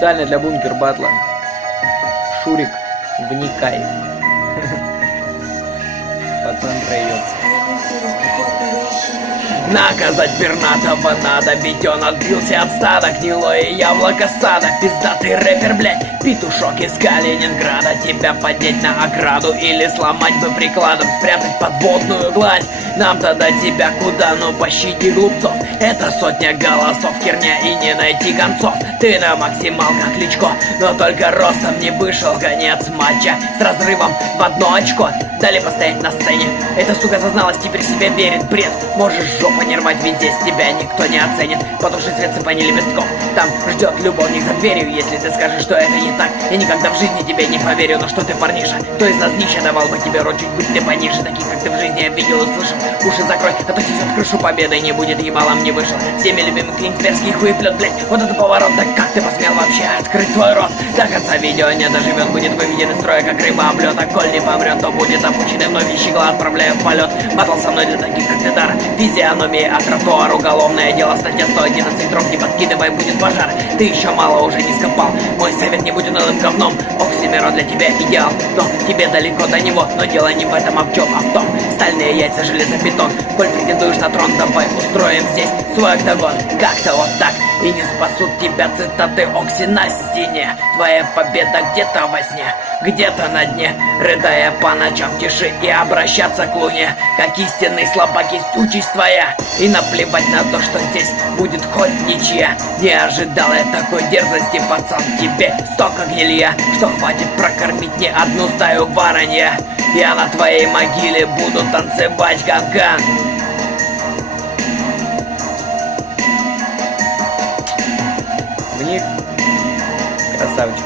Специально для бункер батла. Шурик, вникай. Пацан проеб. Наказать пернатого надо, ведь он отбился от стада. Гнилое яблоко сада, пиздатый рэпер, блядь. Петушок из Калининграда. Тебя поднять на ограду или сломать бы прикладом, спрятать подводную гладь. Нам-то до тебя куда, ну пощади глупцов. Это сотня голосов, херня и не найти концов. Ты на максималках Кличко, но только ростом не вышел конец матча. С разрывом в одно очко дали постоять на сцене. Эта сука зазналась, теперь себе верит, бред. Можешь жопу не рвать, ведь здесь тебя никто не оценит. Потуши свет сыпани лепестков, там ждет любовник за дверью. Если ты скажешь, что это не так, я никогда в жизни тебе не поверю. Но что ты, парниша, кто из нас нищий давал бы тебе рот, чуть быть ты пониже. Таких, как ты в жизни я видел и слышал. Уши закрой, а то снесет крышу победы. Не будет, ебалом не вышел. Всеми любимый клинтверский хуеплет, блять. Вот это поворот, да как ты посмел вообще открыть свой рот? До конца видео не доживет, будет выведен из строя, как рыба облет. А коль не помрет, то будет опущенный вновь щегла, отправляю в полет. Батл со мной для таких, как ты, дар. Физиономия, а тротуар, уголовное дело, статья 111, дров не подкидывай, будет пожар. Ты еще мало уже не скопал, мой совет не будь унылым говном. Оксимирон для тебя идеал, но тебе далеко до него. Но дело не в этом, а в чем, а в том. Стальные яйца, железобетон. Коль претендуешь на трон, давай устроим здесь свой октагон. Как-то вот так, и не спасут тебя цитаты Окси на стене. Твоя победа где-то во сне, где-то на дне, рыдая по ночам тиши и обращаться к луне. Как истинный слабак есть участь твоя, и наплевать на то, что здесь будет хоть ничья. Не ожидал я такой дерзости, пацан, тебе столько гнилья, что хватит прокормить не одну стаю воронья. Я на твоей могиле буду танцевать канкан. Вник. Красавчик.